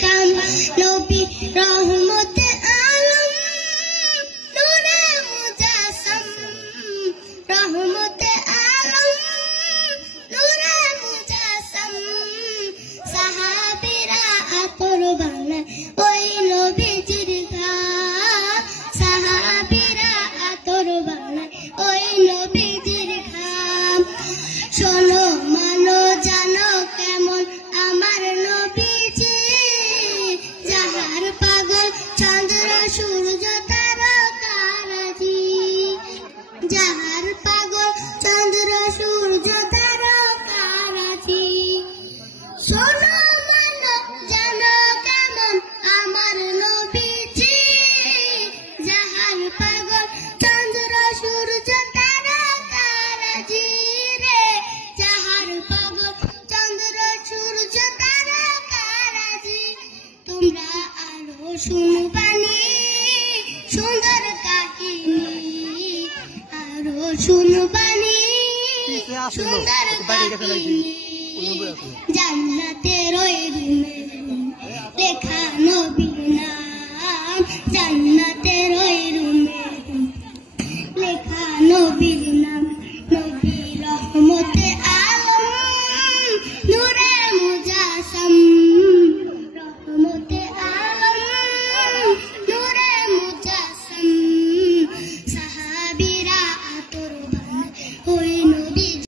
খাম নবী রহমতে আলম নূরে মুজাসসাম রহমতে আলম নূরে মুজাসসাম সাহাবীরা আতর বানায় ওই নবীজির ঘাম সাহাবীরা আতর বানায় ওই নবীজির ঘাম শোনো মানো জানো কেমন আমার নবীজি যাহার পাগল চন্দ্র সূর্য তারকারাজি যাহার পাগল চন্দ্র সূর্য তারকারাজি শোনো মানো জানো কেমন আমার নবীজি যাহার পাগল চন্দ্র সূর্য তারকারাজি রে যাহার পাগল চন্দ্র সূর্য তারকারাজি তোমরা আরো শুনবানি সুন্দর কাহিনী আরো শুনবানি সুন্দর কাহিনী জান্নাতের ওই রুমে লেখা নবীর নাম জান্নাতের